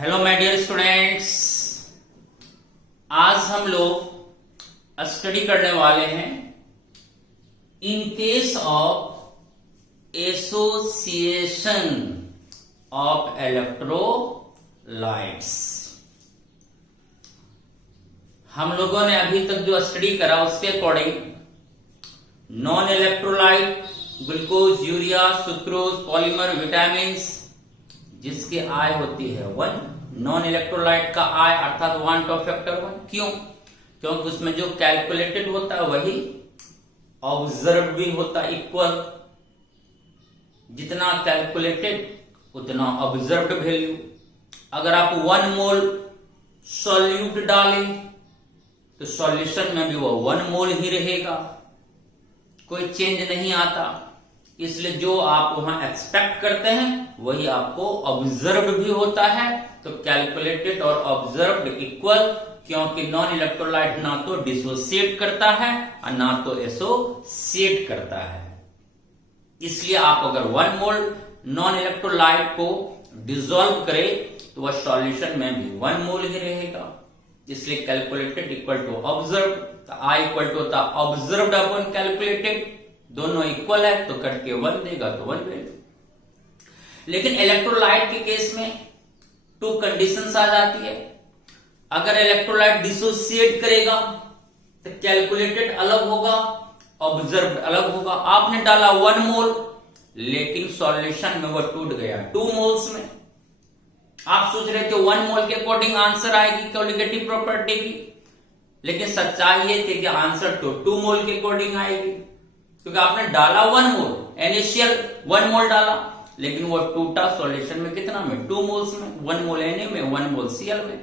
Hello my dear students, आज हम लोग स्टडी करने वाले हैं in case of association of electrolytes. हम लोगों ने अभी तक जो स्टडी करा उसके according non electrolyte glucose, urea, sucrose, polymer, vitamins जिसकी आय होती है 1, नॉन इलेक्ट्रोलाइट का आय अर्थात 1 टू फैक्टर 1। क्यों? क्योंकि उसमें जो कैलकुलेटेड होता है वही ऑब्जर्व भी होता है इक्वल। जितना कैलकुलेटेड उतना ऑब्जर्व्ड वैल्यू। अगर आप 1 मोल सॉल्यूट डालें तो सॉल्यूशन में भी वो 1 मोल ही रहेगा, कोई चेंज नहीं आता। इसलिए जो आप वहां एक्सपेक्ट करते हैं वही आपको ऑब्जर्व्ड भी होता है। तो कैलकुलेटेड और ऑब्जर्व्ड इक्वल, क्योंकि नॉन इलेक्ट्रोलाइट ना तो डिसोसिएट करता है और ना तो एसोसिएट करता है। इसलिए आप अगर 1 मोल नॉन इलेक्ट्रोलाइट को डिसॉल्व करें तो वह सॉल्यूशन में भी 1 मोल ही रहेगा। इसलिए calculated equal to observe, I equal to होता ऑब्जर्व्ड अपॉन कैलकुलेटेड, दोनों इक्वल है तो कट के 1 देगा तो 1 वैल्यू। लेकिन इलेक्ट्रोलाइट के केस में 2 कंडीशंस आ जाती है। अगर इलेक्ट्रोलाइट डिसोसिएट करेगा तो कैलकुलेटेड अलग होगा, ऑब्जर्व्ड अलग होगा। आपने डाला 1 मोल लेकिन सॉल्यूशन में वो टूट गया 2 मोल्स में। आप सोच रहे थे 1 मोल के अकॉर्डिंग आंसर आएगी कोलिगेटिव प्रॉपर्टी की, लेकिन सच्चाई ये थी कि आंसर तो 2 मोल के अकॉर्डिंग आएगी, क्योंकि आपने डाला 1 मोल, इनिशियल 1 मोल डाला, लेकिन वो टूटा सॉल्यूशन में कितना में 2 मोल्स में, 1 मोल Na में 1 मोल Cl में।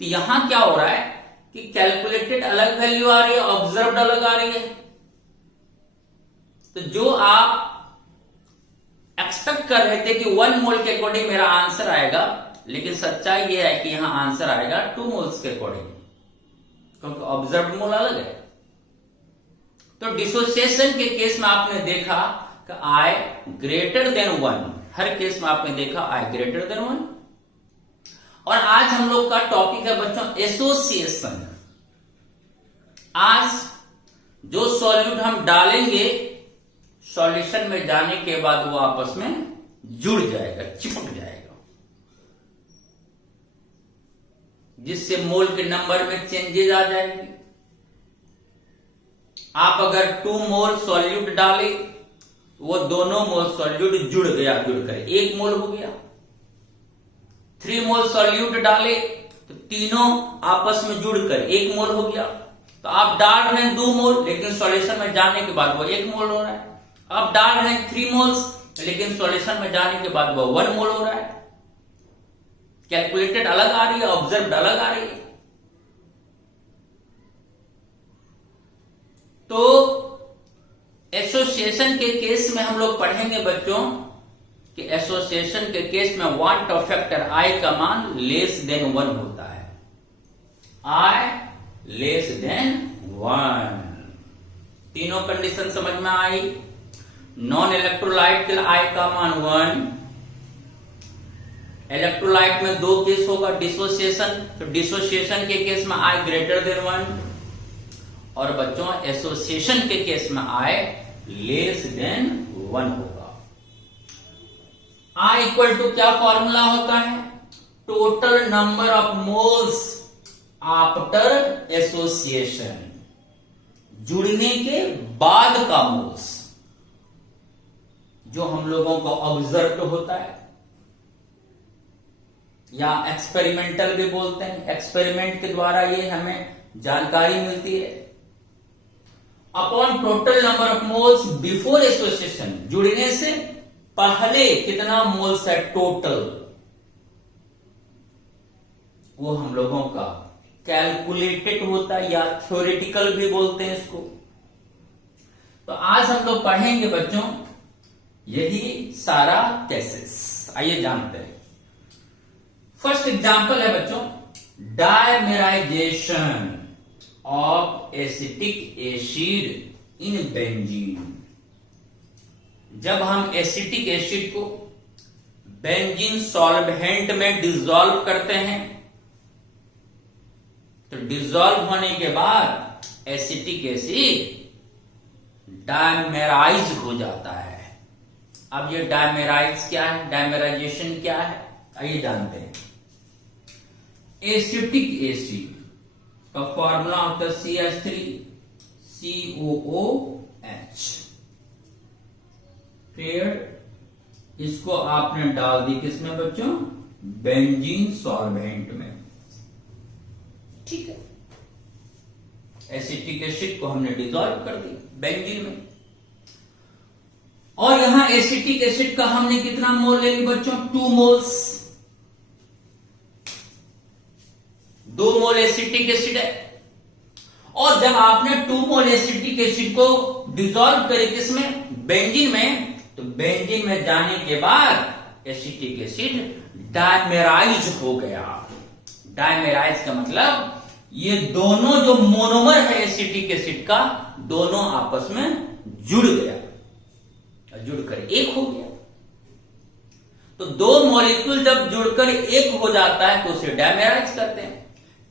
तो यहां क्या हो रहा है कि कैलकुलेटेड अलग वैल्यू आ रही है, ऑब्जर्व्ड अलग आ रही है। तो जो आप एक्सपेक्ट कर रहे थे कि 1 मोल के अकॉर्डिंग मेरा आंसर आएगा, लेकिन सच्चाई यह है कि यहां आंसर आएगा 2 मोल्स के अकॉर्डिंग, क्योंकि ऑब्जर्व्ड मोल अलग है। तो डिसोसिएशन के केस में आपने देखा कि आई ग्रेटर देन 1, हर केस में आपने देखा आई ग्रेटर देन 1। और आज हम लोग का टॉपिक है बच्चों एसोसिएशन। आज जो सॉल्यूट हम डालेंगे सॉल्यूशन में जाने के बाद वो आपस में जुड़ जाएगा, चिपक जाएगा, जिससे मोल के नंबर में चेंजेस आ जाएगी। आप अगर 2 मोल सॉल्यूट डाले वो दोनों मोल सॉल्यूट जुड़ कर 1 मोल हो गया। 3 मोल सॉल्यूट डाले तो तीनों आपस में जुड़कर 1 मोल हो गया। तो आप डाल रहे हैं 2 मोल लेकिन सॉल्यूशन में जाने के बाद वो 1 मोल हो रहा है। आप डाल रहे हैं 3 मोल्स लेकिन सॉल्यूशन में जाने के बाद वो 1 मोल हो रहा है। कैलकुलेटेड अलग आ रही है, ऑब्जर्व्ड अलग आ रही है। तो एसोसिएशन के केस में हम लोग पढ़ेंगे बच्चों कि एसोसिएशन के केस में 1 टू फैक्टर आई का मान लेस देन 1 होता है। आई लेस देन 1, तीनों कंडीशन समझ में आई। नॉन इलेक्ट्रोलाइट के लिए आई का मान 1। इलेक्ट्रोलाइट में 2 केस होगा डिसोसिएशन, तो डिसोसिएशन के केस में आई ग्रेटर देन 1, और बच्चों एसोसिएशन के केस में आई लेस देन 1 होगा। आई इक्वल टू क्या फॉर्मूला होता है? Total number of moles after association, जुड़ने के बाद का मोल्स, जो हम लोगों को ऑब्जर्व होता है या एक्सपेरिमेंटल भी बोलते हैं। एक्सपेरिमेंट के द्वारा ये हमें जानकारी मिलती है। Upon total number of moles before association, जुड़ने से पहले कितना मोल्स है टोटल, वो हम लोगों का कैलकुलेटेड होता है या थ्योरेटिकल भी बोलते हैं इसको। तो आज हम लोग पढ़ेंगे बच्चों यही सारा केसेस। आइए जानते हैं। फर्स्ट एग्जांपल है बच्चों dimerization of acetic acid in benzene. जब हम एसिटिक एसिड को बेंजीन सॉल्वेंट में डिसॉल्व करते हैं, तो डिसॉल्व होने के बाद एसिटिक एसिड डायमेराइज हो जाता है। अब ये डायमेराइज क्या है, डायमेराइजेशन क्या है, आइए जानते हैं। एसिटिक एसिड का फॉर्मूला होता है CH3COOH। फिर इसको आपने डाल दी किसमें बच्चों, बेंजीन सॉल्वेंट में, ठीक है। एसिटिक एसिड को हमने डिसॉल्व कर दी बेंजीन में, और यहां एसिटिक एसिड का हमने कितना मोल ले ली बच्चों, 2 मोल्स, 2 मोल एसिटिक एसिड है। और जब आपने 2 मोल एसिटिक एसिड को डिसॉल्व करे किसमें, बेंजीन में, तो बेंजीन में जाने के बाद एसिटिक एसिड डायमेराइज हो गया। डायमेराइज का मतलब ये दोनों जो मोनोमर है एसिटिक एसिड का, दोनों आपस में जुड़ गया, जुड़कर एक हो गया। तो 2 मॉलिक्यूल जब जुड़कर एक हो जाता है तो उसे डायमेराइज करते हैं।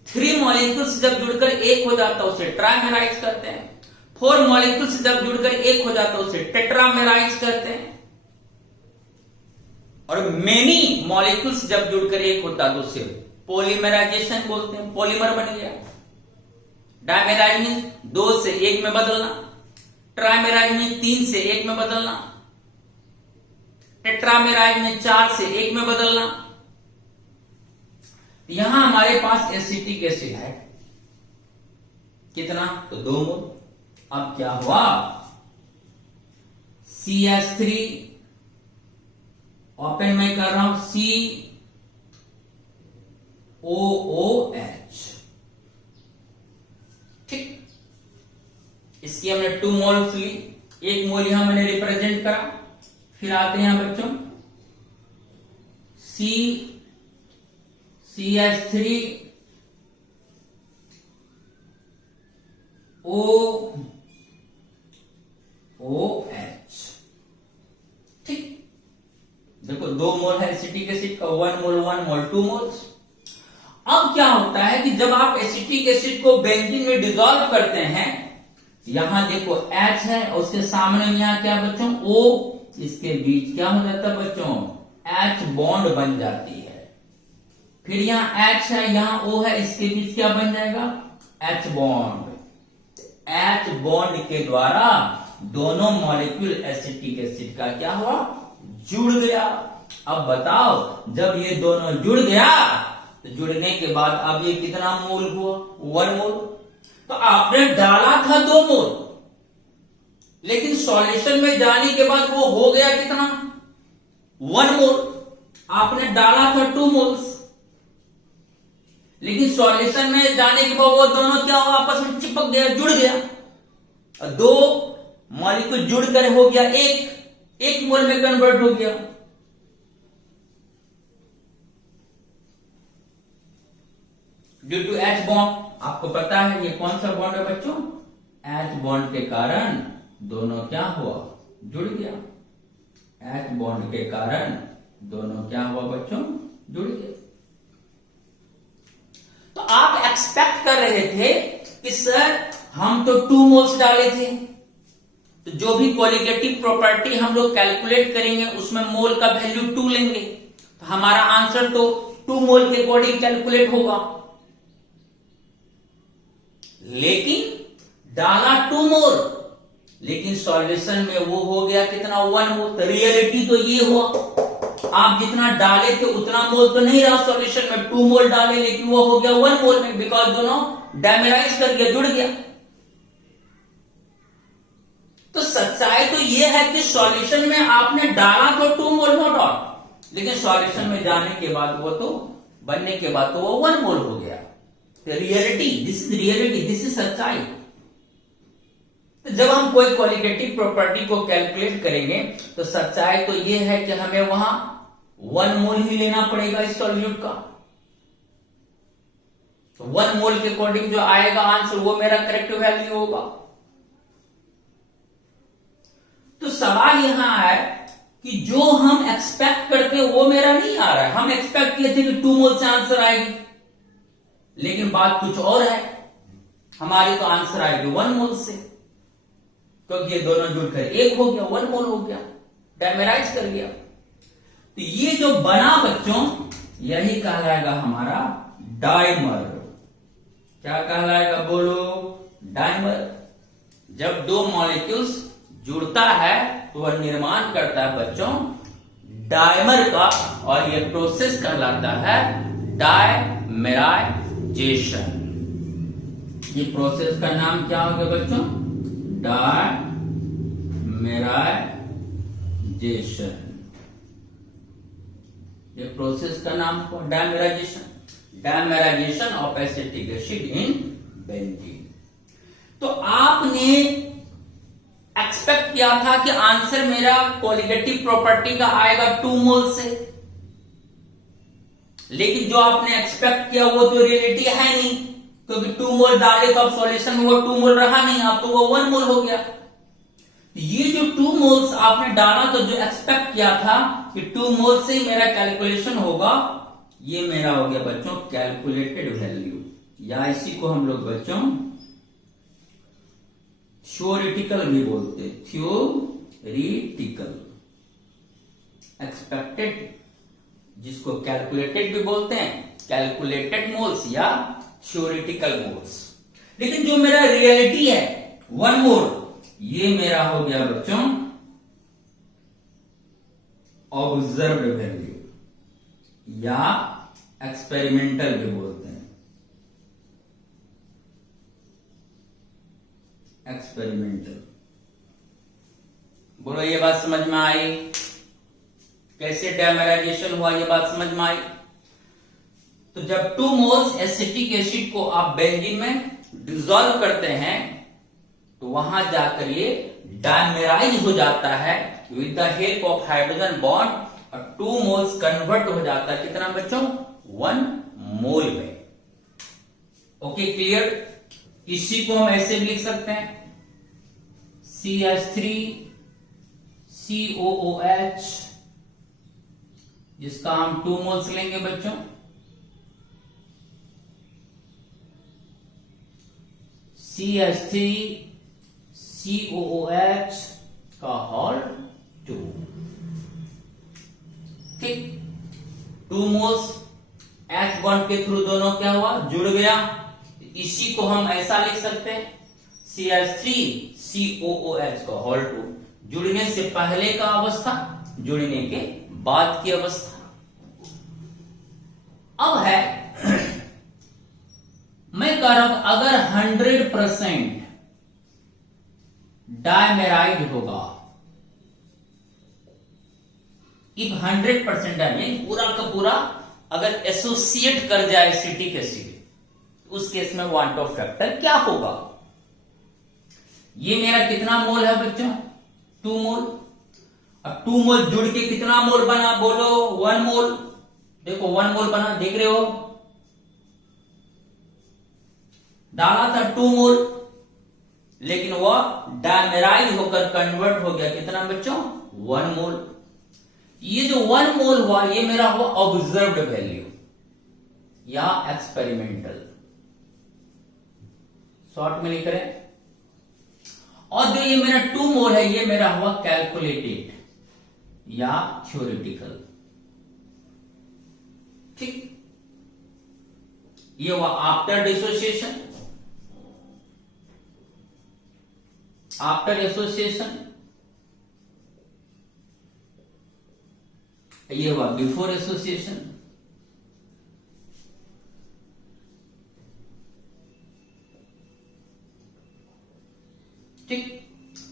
3 मॉलिक्यूल्स जब जुड़कर एक हो जाता है उसे ट्राइमेराइज करते हैं। 4 मॉलिक्यूल्स जब जुड़कर एक हो जाता है उसे टेट्रामेराइज करते हैं। और मेनी मॉलिक्यूल्स जब जुड़कर एक होता है तो उसे पॉलीमराइजेशन बोलते हैं, पॉलीमर बन गया। डायमेराइज मीन 2 से 1 में बदलना, ट्राइमेराइज मीन 3 से 1 में बदलना, टेट्रामेराइज में 4 से 1 में बदलना। यहां हमारे पास एसिटिक एसिड है कितना, तो 2 मोल। अब क्या हुआ, CH3 ओपन में कर रहा हूं, COOH, ठीक। इसकी हमने 2 मोल्स ली, 1 मोल यहां मैंने रिप्रेजेंट करा। फिर आते हैं बच्चों CH3OOH, ठीक। देखो 2 मोल है एसिटिक एसिड का, 1 मोल 2 मोल्स। अब क्या होता है कि जब आप एसिटिक एसिड को बेंजीन में डिसॉल्व करते हैं, यहां देखो H है और उसके सामने में यहां क्या बच्चों, O, इसके बीच क्या हो जाता है बच्चों, H बॉन्ड बन जाती है। फिर यहां H है, यहां O है, इसके बीच क्या बन जाएगा, H बॉन्ड। H बॉन्ड के द्वारा दोनों मॉलिक्यूल एसिटिक एसिड का क्या हुआ, जुड़ गया। अब बताओ, जब ये दोनों जुड़ गया तो जुड़ने के बाद अब ये कितना मोल हुआ, 1 मोल। तो आपने डाला था 2 मोल, लेकिन सॉल्यूशन में जाने के बाद वो हो गया कितना, 1 मोल। आपने डाला था 2 मोल्स, लेकिन सॉल्यूशन में जाने के बाद वो दोनों क्या हुआ, आपस में चिपक गया, जुड़ गया। और 2 मॉलिक्यूल जुड़कर हो गया 1 मोल में कन्वर्ट हो गया। ड्यू टू H बॉन्ड, आपको पता है ये कौन सा बॉन्ड है बच्चों, H बॉन्ड के कारण दोनों क्या हुआ, जुड़ गया। H बॉन्ड के कारण दोनों क्या हुआ बच्चों, जुड़ गए। तो आप एक्सपेक्ट कर रहे थे कि सर हम तो 2 मोल्स डाले थे, तो जो भी क्वालिटेटिव प्रॉपर्टी हम लोग कैलकुलेट करेंगे उसमें मोल का वैल्यू 2 लेंगे, तो हमारा आंसर तो 2 मोल के अकॉर्डिंग कैलकुलेट होगा। लेकिन डाला 2 मोल, लेकिन सॉल्यूशन में वो हो गया कितना, 1 मोल। तो रियलिटी तो ये हुआ, आप जितना डाले थे उतना मोल तो नहीं रहा सॉल्यूशन में, 2 मोल डाले लेकिन वो हो गया 1 मोल में, बिकॉज दोनों डायमेराइज कर गया, जुड़ गया। तो सच्चाई तो ये है कि सॉल्यूशन में आपने डाला तो 2 मोल नॉट ऑल, लेकिन सॉल्यूशन में जाने के बाद वो तो बनने के बाद तो वो 1 मोल हो गया। Reality, this is reality, this is सच्चाई। तो जब हम कोई क्वालिटेटिव प्रॉपर्टी को कैलकुलेट करेंगे तो सच्चाई तो ये है कि हमें वहां 1 मोल ही लेना पड़ेगा इस सॉल्यूट का। तो 1 मोल के अकॉर्डिंग जो आएगा आंसर वो मेरा करेक्ट वैल्यू होगा। तो सवाल यहां है कि जो हम एक्सपेक्ट करते हैं वो मेरा नहीं आ रहा है। हम एक्सपेक्ट किए थे कि 2 मोल से आंसर आएगी, लेकिन बात कुछ और है। हमारी तो आंसर आएगी 1 मोल से, क्योंकि ये दोनों जुड़कर एक हो गया, 1 मोल हो गया, डायमेराइज कर गया। तो ये जो बना बच्चों, यही कहलाएगा हमारा डाइमर। क्या कहलाएगा बोलो? डाइमर। जब दो मॉलिक्यूल्स जुड़ता है तो वह निर्माण करता है बच्चों डाइमर का, और यह प्रोसेस कहलाता है डायमेराइजेशन। ये प्रोसेस का नाम क्या हो गया बच्चों? डायमेराइजेशन। ये प्रोसेस का नाम dimerization. Dimerization of acetic acid in benzene. तो आपने एक्सपेक्ट किया था कि आंसर मेरा कोलिगेटिव प्रॉपर्टी का आएगा 2 मोल से, लेकिन जो आपने एक्सपेक्ट किया वो तो रियलिटी है नहीं, क्योंकि 2 मोल डाले तो अब सॉल्यूशन में वो 2 मोल रहा नहीं, अब तो वो 1 मोल हो गया। ये जो 2 मोल्स आपने डाला, तो जो एक्सपेक्ट किया था कि 2 मोल से ही मेरा कैलकुलेशन होगा, ये मेरा हो गया बच्चों कैलकुलेटेड वैल्यू, या इसी को हम लोग बच्चों थ्योरेटिकल भी बोलते हैं। थ्योरेटिकल एक्सपेक्टेड, जिसको कैलकुलेटेड भी बोलते हैं, कैलकुलेटेड मोल्स या थ्योरेटिकल मोल्स। लेकिन जो मेरा रियलिटी है 1 मोल, ये मेरा हो गया बच्चों ऑब्जर्व्ड वैल्यू, या एक्सपेरिमेंटल भी बोलते हैं, एक्सपेरिमेंटल। बोलो ये बात समझ में आई? कैसे डायमेराइजेशन हुआ, ये बात समझ में आई? तो जब 2 मोल्स एसिटिक एसिड को आप बेंजीन में डिसॉल्व करते हैं, तो वहां जाकर ये डायमेराइज हो जाता है with the help of hydrogen bond, और 2 मोल्स कन्वर्ट हो जाता है कितना बच्चों? 1 मोल में। Okay, clear? इसी को हम ऐसे भी लिख सकते हैं CH3COOH, जिसका हम 2 मोल्स लेंगे बच्चों, CH3COOH का होल 2। ठीक, 2 मोल्स H बॉन्ड के थ्रू दोनों क्या हुआ? जुड़ गया। इसी को हम ऐसा लिख सकते हैं CH3COOH का होल 2। जुड़ने से पहले का अवस्था, जुड़ने के बाद की अवस्था। अब है मैं कह रहा हूं अगर 100% डायमेराइज होगा, इफ 100% डायमेराइज पूरा का पूरा अगर एसोसिएट कर जाए एसिटिक एसिड, उस केस में वांट ऑफ फैक्टर क्या होगा? ये मेरा कितना मोल है बच्चों? 2 मोल। अब 2 मोल जुड़ के कितना मोल बना बोलो? 1 मोल। देखो 1 मोल बना, देख रहे हो? डाला था 2 मोल, लेकिन वह डायमेराइज होकर कन्वर्ट हो गया कितना बच्चों? 1 मोल। ये जो 1 मोल हुआ, ये मेरा हुआ ऑब्जर्व्ड वैल्यू या एक्सपेरिमेंटल, शॉर्ट में लिख रहे हैं। और जो ये मेरा 2 मोल है, ये मेरा हुआ कैलकुलेटेड या थ्योरेटिकल। ठीक, ये हुआ आफ्टर डिसोसिएशन। आफ्टर एसोसिएशन ये हुआ बिफोर एसोसिएशन। ठीक,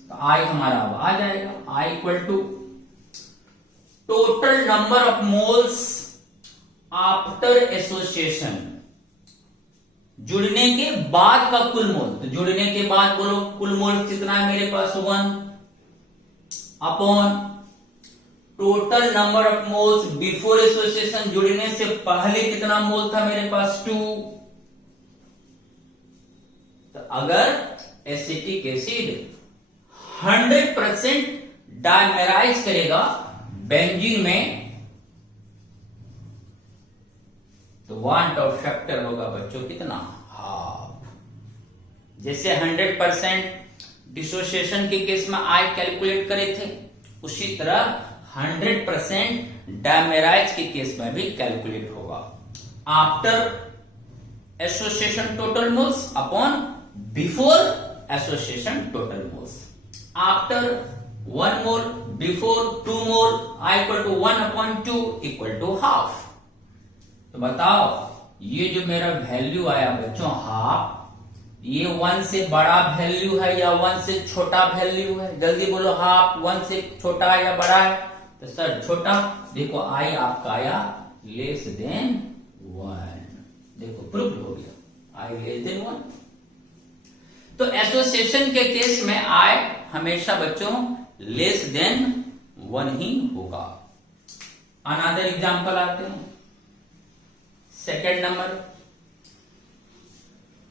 तो आई हमारा अब आ जाएगा, i equal to total number of moles after association, जुड़ने के बाद का कुल मोल। तो जुड़ने के बाद बोलो कुल मोल कितना है मेरे पास? 1 upon total number of moles before association, जुड़ने से पहले कितना मोल था मेरे पास? 2। तो अगर एसिटिक एसिड 100% डायमेराइज करेगा, बेंजीन में तो वांट ऑफ फैक्टर होगा बच्चों कितना, हाफ। जैसे 100% डिसोसिएशन के केस में आई कैलकुलेट करे थे, उसी तरह 100% डायमेराइज के केस में भी कैलकुलेट होगा। After association total moles upon before association total moles. After 1 mole, before 2 mole, I equal to 1/2 equal to half. तो बताओ ये जो मेरा वैल्यू आया बच्चों हाफ, ये 1 से बड़ा वैल्यू है या 1 से छोटा वैल्यू है? जल्दी बोलो, हाफ 1 से छोटा है या बड़ा है? तो सर छोटा। देखो आई आपका आया लेस देन 1, देखो प्रूफ हो गया आई लेस देन 1। तो एसोसिएशन के केस में आई हमेशा बच्चों लेस देन 1 ही होगा। अनदर एग्जांपल आते हैं, सेकेंड नंबर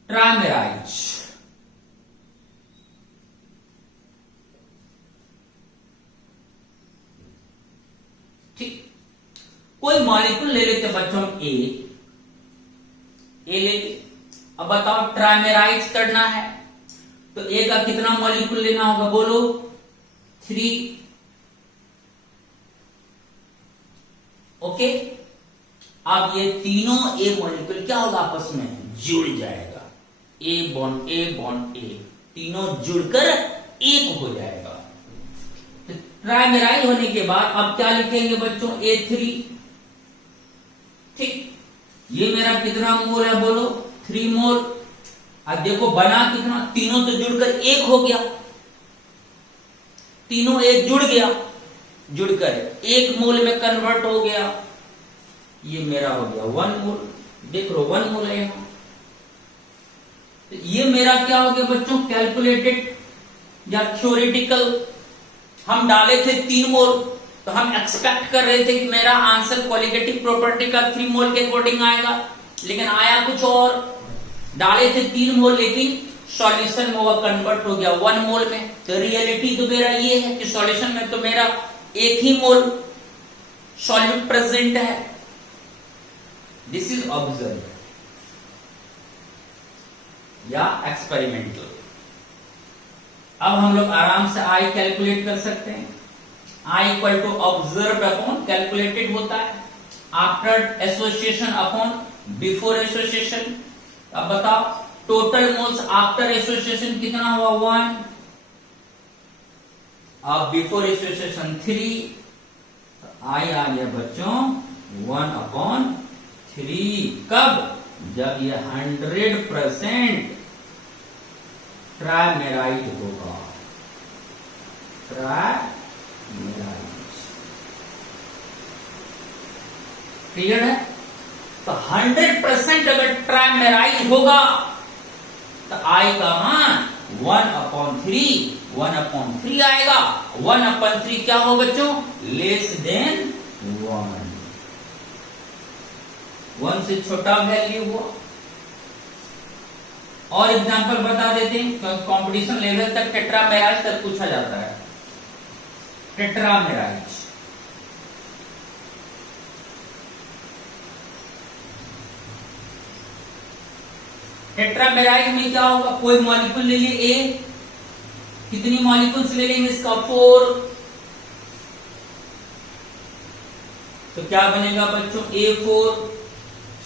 ट्रामेराइज। ठीक, कोई मॉलिक्यूल ले लेते बच्चों ए लेके, अब बताओ ट्रामेराइज करना है तो ए का कितना मॉलिक्यूल लेना होगा बोलो, 3। ओके, अब ये तीनों ए मॉलिक्यूल क्या होगा आपस में जुड़ जाएगा, ए बॉन्ड ए, तीनों जुड़कर एक हो जाएगा। तो ट्राइमेराइल होने के बाद अब क्या लिखेंगे बच्चों, A3। ठीक, ये मेरा कितना मोल है बोलो, 3 मोल। अब देखो बना कितना, तीनों तो जुड़कर एक हो गया, तीनों एक जुड़कर 1 मोल में कन्वर्ट हो गया। ये मेरा हो गया 1 मोल, देख लो 1 मोल है यहां। तो ये मेरा क्या हो गया बच्चों, कैलकुलेटेड या थ्योरेटिकल। हम डाले थे 3 मोल, तो हम एक्सपेक्ट कर रहे थे कि मेरा आंसर क्वालिटेटिव प्रॉपर्टी का 3 मोल के अकॉर्डिंग आएगा, लेकिन आया कुछ और। डाले थे 3 मोल लेकिन सॉल्यूशन में वो कन्वर्ट हो गया 1 मोल में। तो रियलिटी तो मेरा ये है कि सॉल्यूशन में तो मेरा 1 ही मोल सॉल्यूट प्रेजेंट है। दिस इज ऑब्जर्व या एक्सपेरिमेंटल। अब हम लोग आराम से आई कैलकुलेट कर सकते हैं। I equal to observe upon calculated होता है, after association upon before association. अब बताओ टोटल मोल्स आफ्टर एसोसिएशन कितना हुआ, 1। अब बिफोर एसोसिएशन 3। तो आई आ गया बच्चों 1/3। कब, जब ये 100% ट्राइमेराइड होगा, ट्राइमेराइड। क्लियर है? तो 100% अगर ट्राइमेराइड होगा तो आई का मान 1/3 आएगा। 1/3 क्या हो बच्चों, लेस देन 1 से छोटा वैल्यू हुआ। और एग्जांपल बता देते हैं, क्योंकि कंपटीशन लेवल तक टेट्रामेराइज तक पूछा जाता है। टेट्रामेराइज टेट्रामेराइड में क्या होगा, कोई मॉलिक्यूल ले लिए ए, कितनी मॉलिक्यूल्स ले लेंगे इसका 4। तो क्या बनेगा बच्चों, A4।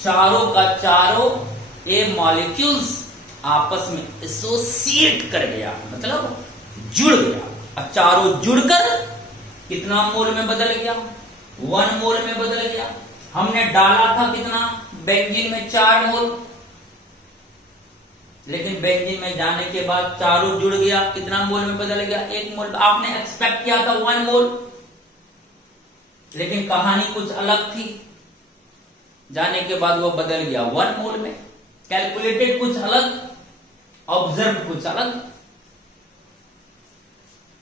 चारों का चारों ए मॉलिक्यूल्स आपस में एसोसिएट कर गया, मतलब जुड़ गया। अब चारों जुड़कर कितना मोल में बदल गया, 1 मोल में बदल गया। हमने डाला था कितना, बेंजीन में 4 मोल, लेकिन बेंजीन में जाने के बाद चारों जुड़ गया, कितना मोल में बदल गया, 1 मोल। आपने एक्सपेक्ट किया था 1 मोल, लेकिन कहानी कुछ अलग थी। जाने के बाद वो बदल गया 1 मोल में। कैलकुलेटेड कुछ अलग, ऑब्जर्व कुछ अलग।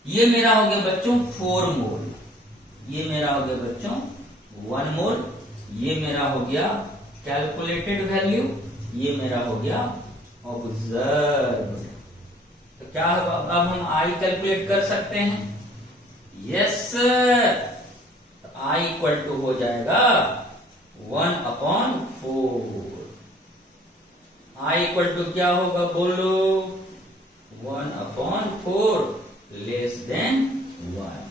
ये मेरा हो गया बच्चों 4 मोल, ये मेरा हो गया बच्चों 1 मोल, ये मेरा हो गया कैलकुलेटेड वैल्यू, ये मेरा हो गया ऑब्जर्व। तो क्या होगा, अब हम आई कैलकुलेट कर सकते हैं। Yes sir, I equal to हो जाएगा 1/4। I इक्वल टू क्या होगा बोलो? 1/4 लेस देन 1।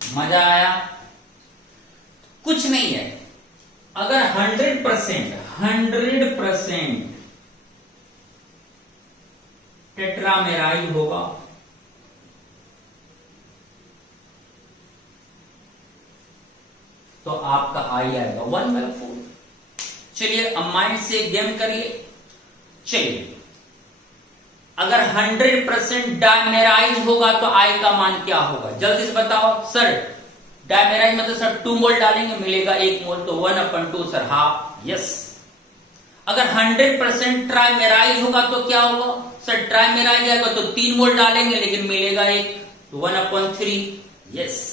मजा आया? कुछ नहीं है। अगर 100% टेट्रामेराइड होगा तो आपका आई आएगा 1/4। चलिए अब माइंड से गेम करिए। चलिए अगर 100% डायमेराइज होगा तो आई का मान क्या होगा? जल्दी से बताओ सर। डायमेराइज मतलब सर 2 मोल डालेंगे मिलेगा 1 मोल, तो 1/2 सर हाफ। यस। अगर 100% ट्राइमेराइज होगा तो क्या होगा? सर ट्राइमेराइज आएगा तो 3 मोल डालेंगे लेकिन मिलेगा 1, तो 1/3। यस।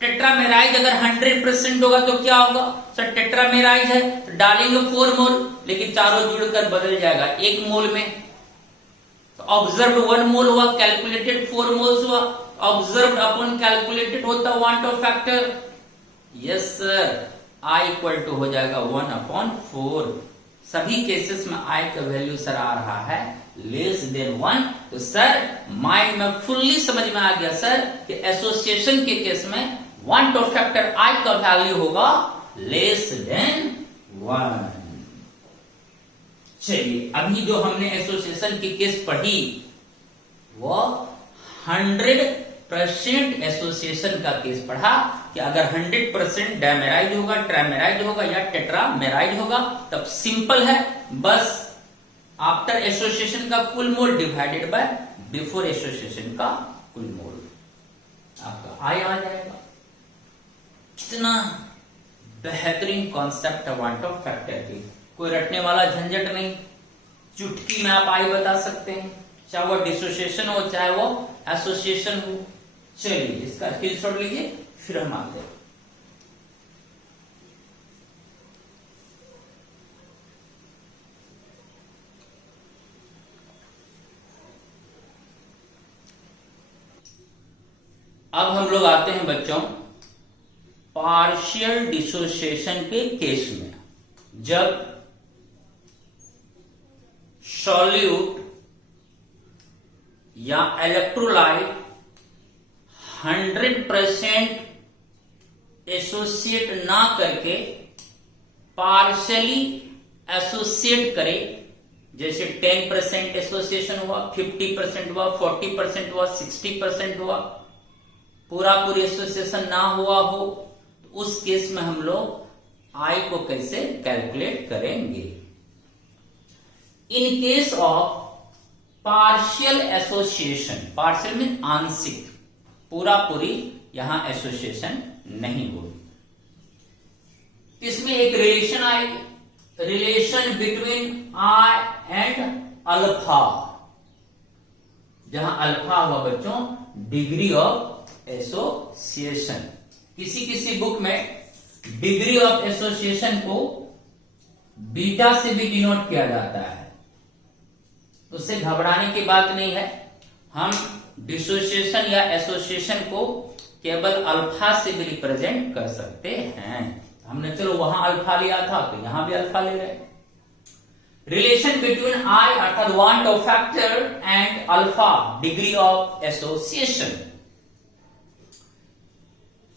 टेट्रामेराइज अगर 100% होगा तो क्या होगा? सर टेट्रामेराइज है तो डालेंगे 4 मोल लेकिन चारों जुड़कर बदल जाएगा 1 मोल में। तो ऑब्जर्व 1 मोल हुआ, कैलकुलेटेड 4 मोल्स हुआ। ऑब्जर्व अपॉन कैलकुलेटेड होता van't Hoff factor. Yes sir, I equal to हो जाएगा 1/4। सभी केसेस में आई का वैल्यू सर आ रहा है लेस देन 1। तो सर माइंड में फुल्ली समझ में आ गया सर कि एसोसिएशन के केस में वांट ऑफ फैक्टर आई का वैल्यू होगा लेस देन 1। चलिए अभी जो हमने एसोसिएशन की केस पढ़ी वो 100% एसोसिएशन का केस पढ़ा कि अगर 100% डायमेराइड होगा, ट्राइमेराइड होगा या टेट्रामेराइड होगा तब सिंपल है, बस आफ्टर एसोसिएशन का कुल मोल डिवाइडेड बाय बिफोर एसोसिएशन का कुल मोल, आपका आई आ जाएगा। कितना बेहतरीन कॉन्सेप्ट है वांट ऑफ फैक्टर की। कोई रटने वाला झंझट नहीं, चुटकी में आप आई बता सकते हैं, चाहे वो डिसोसिएशन हो चाहे वो एसोसिएशन हो। चलिए इसका स्क्रीनशॉट लीजिए फिर हम आते हैं। अब हम लोग आते हैं बच्चों पार्शियल डिसोसिएशन के केस में। जब सॉल्यूट या इलेक्ट्रोलाइट 100% एसोसिएट ना करके पार्शियली एसोसिएट करे, जैसे 10% एसोसिएशन हुआ, 50% हुआ, 40% हुआ, 60% हुआ, पूरा पूरी एसोसिएशन ना हुआ हो, तो उस केस में हम लोग आई को कैसे कैलकुलेट करेंगे? In case of partial association, partial mean आंशिक, पूरा पूरी यहां एसोसिएशन नहीं होगी, इसमें एक रिलेशन आएगी, relation between I and alpha, जहां अल्फा हुआ बच्चों डिग्री ऑफ एसोसिएशन। किसी किसी बुक में डिग्री ऑफ एसोसिएशन को बीटा से भी डिनोट किया जाता है, उससे घबराने की बात नहीं है। हम डिसोसिएशन या एसोसिएशन को केवल अल्फा से भी रिप्रेजेंट कर सकते हैं। हमने चलो वहां अल्फा लिया था तो यहां भी अल्फा ले रहे। रिलेशन बिटवीन आई अर्थात want Hoff factor and alpha, degree of association.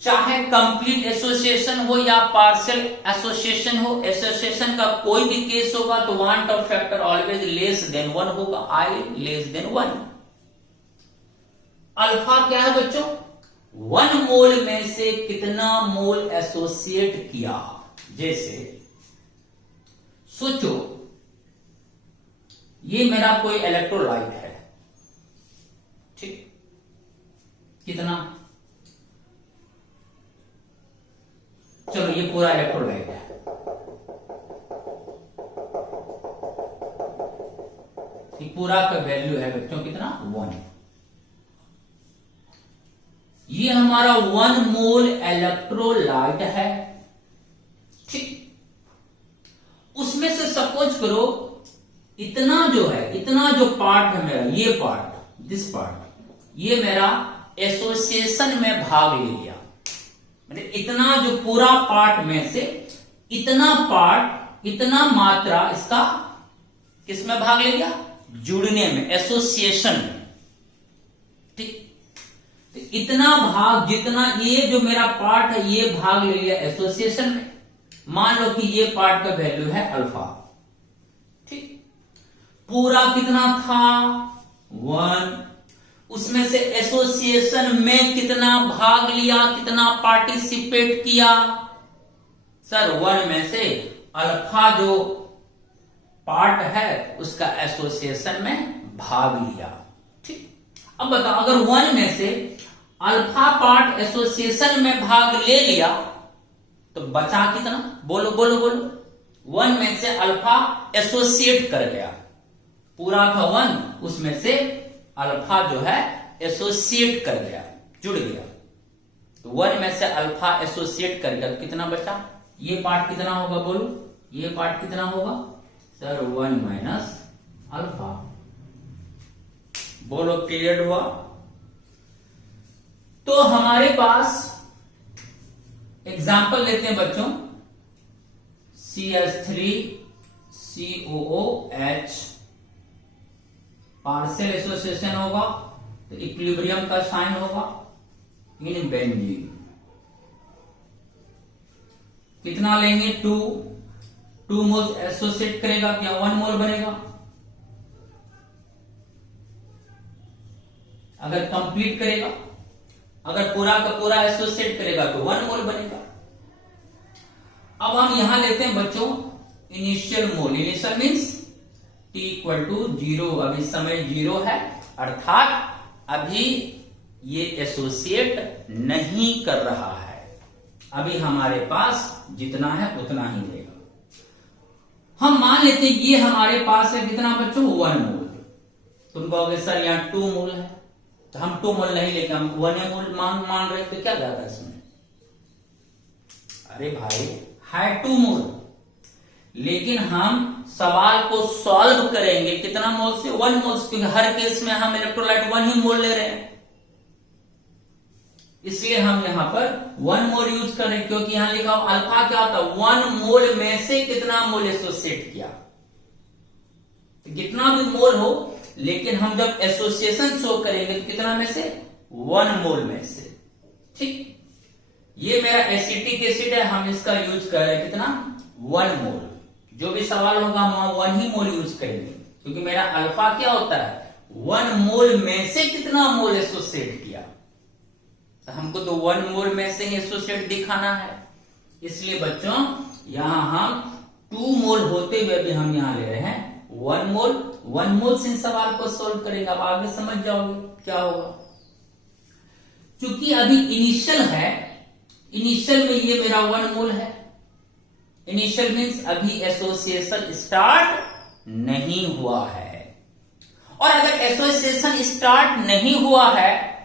चाहे कंप्लीट एसोसिएशन हो या पार्शियल एसोसिएशन हो, एसोसिएशन का कोई भी केस होगा तो want Hoff factor always less than 1 होगा, आई लेस देन 1। अल्फा क्या है बच्चों? 1 मोल में से कितना मोल एसोसिएट किया। जैसे सोचो ये मेरा कोई इलेक्ट्रोलाइट है, ठीक, कितना, चलो ये पूरा इलेक्ट्रोलाइट है, ये पूरा का वैल्यू है बच्चों कितना 1। ये हमारा 1 मोल इलेक्ट्रोलाइट है, ठीक। उसमें से सपोज करो इतना जो है, इतना जो पार्ट है मेरा, ये पार्ट, दिस पार्ट, ये मेरा एसोसिएशन में भाग ले लिया, मतलब इतना जो पूरा पार्ट में से इतना पार्ट, इतना मात्रा इसका किसमें भाग ले गया? जुड़ने में, एसोसिएशन में। ठीक, तो इतना भाग, जितना ये जो मेरा पार्ट है ये भाग ले लिया एसोसिएशन में। मान लो कि ये पार्ट का वैल्यू है अल्फा। ठीक, पूरा कितना था? 1। उसमें से एसोसिएशन में कितना भाग लिया, कितना पार्टिसिपेट किया? सर 1 में से अल्फा जो पार्ट है उसका एसोसिएशन में भाग लिया। ठीक, अब बताओ अगर 1 में से अल्फा पार्ट एसोसिएशन में भाग ले लिया तो बचा कितना? बोलो बोलो बोलो। 1 में से अल्फा एसोसिएट कर गया, पूरा था 1, उसमें से अल्फा जो है एसोसिएट कर गया, जुड़ गया। तो 1 में से अल्फा एसोसिएट कर गया तो कितना बचा? ये पार्ट कितना होगा? बोलो, ये पार्ट कितना होगा? Sir 1 minus alpha. बोलो, क्लियर हुआ? तो हमारे पास एग्जाम्पल लेते हैं बच्चों, CH3COOH पार्शियल एसोसिएशन होगा तो इक्विलिब्रियम का साइन होगा इन बेंजीन। कितना लेंगे? 2 मोल एसोसिएट करेगा, क्या 1 मोल बनेगा? अगर कंप्लीट करेगा, अगर पूरा का पूरा एसोसिएट करेगा तो 1 मोल बनेगा। अब हम यहां लेते हैं बच्चों initial mole. Initial means t equal to 0, अभी समय 0 है, अर्थात अभी ये एसोसिएट नहीं कर रहा है। अभी हमारे पास जितना है उतना ही लेगा। हम मान लेते हैं ये हमारे पास है कितना बच्चों? 1 मोल। तुम कहोगे सर यहाँ 2 मोल है, तो हम 2 मोल नहीं लेके हम 1 मोल मान रहे, तो क्या ज्यादा इसमें? अरे भाई है 2 मोल, लेकिन हम सवाल को सॉल्व करेंगे कितना मोल से? 1 मोल से, क्योंकि हर केस में हम इलेक्ट्रोलाइट 1 ही मोल ले रहे हैं, इसलिए हम यहां पर 1 मोल यूज कर रहे हैं। क्योंकि यहां लिखा हो अल्फा क्या होता है? 1 मोल में से कितना मोल एसोसिएट किया, तो कितना भी मोल हो, लेकिन हम जब एसोसिएशन शो करेंगे तो कितना में से? 1 मोल में से। ठीक, ये मेरा एसिटिक एसिड है, हम इसका यूज कर रहे हैं कितना? 1 मोल। जो भी सवाल होगा हम 1 ही मोल यूज करेंगे, क्योंकि मेरा अल्फा क्या होता है? 1 मोल में से कितना मोल एसोसिएट किया, तो हमको तो 1 मोल में से ही एसोसिएट दिखाना है। इसलिए बच्चों यहां हम 2 मोल होते हुए भी हम यहां ले रहे हैं 1 मोल। 1 मोल से इन सवाल को सोल्व करेंगे, अब आगे समझ जाओगे क्या होगा। क्योंकि अभी इनिशियल है, इनिशियल में ये मेरा 1 मोल है। इनिशियल मीन्स अभी एसोसिएशन स्टार्ट नहीं हुआ है, और अगर एसोसिएशन स्टार्ट नहीं हुआ है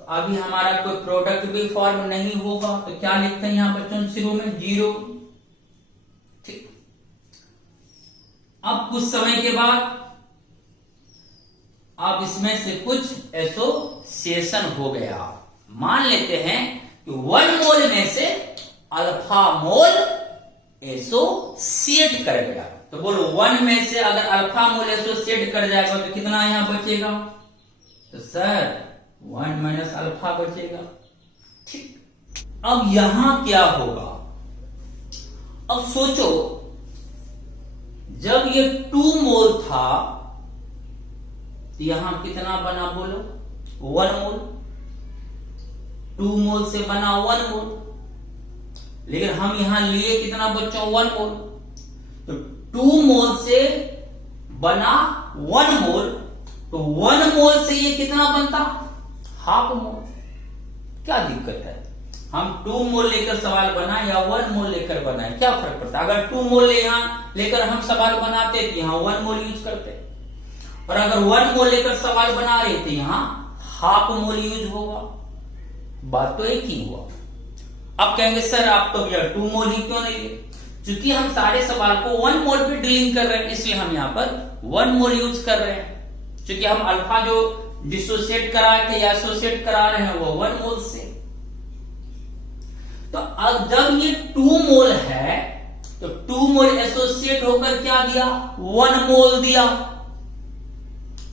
तो अभी हमारा कोई प्रोडक्ट भी फॉर्म नहीं होगा। तो क्या लिखते हैं यहां बच्चों शुरू में? 0। ठीक, अब कुछ समय के बाद अब इसमें से कुछ एसोसिएशन हो गया। मान लेते हैं कि 1 मोल में से अल्फा मोल एसोसिएट कर गया, तो बोलो 1 में से अगर अल्फा मोल एसोसिएट कर जाएगा तो कितना यहां बचेगा? तो सर 1 माइनस अल्फा बचेगा। ठीक, अब यहां क्या होगा? अब सोचो, जब ये 2 मोल था तो यहां कितना बना? बोलो 1 मोल। 2 मोल से बना 1 मोल, लेकिन हम यहां लिए कितना बच्चों? 1 मोल। तो 2 मोल से बना 1 मोल, तो 1 मोल से ये कितना बनता? Half mole. क्या दिक्कत है? हम 2 मोल लेकर सवाल बनाए या 1 मोल लेकर बनाए, क्या फर्क पड़ता? अगर 2 मोल यहां लेकर हम सवाल बनाते तो यहां 1 मोल यूज करते, और अगर 1 मोल लेकर सवाल बना रहे थे यहां हाफ मोल यूज होगा। बात तो एक ही हुआ। अब कहेंगे सर आप तो भैया 2 मोल ही क्यों नहीं लिए? क्योंकि हम सारे सवाल को 1 मोल पे डीलिंग कर रहे हैं, इसलिए हम यहां पर 1 मोल यूज कर रहे हैं। क्योंकि हम अल्फा जो डिसोसिएट करा थे या एसोसिएट करा रहे हैं वो 1 मोल से। तो अब जब ये 2 मोल है तो 2 मोल एसोसिएट होकर क्या दिया, 1 मोल दिया।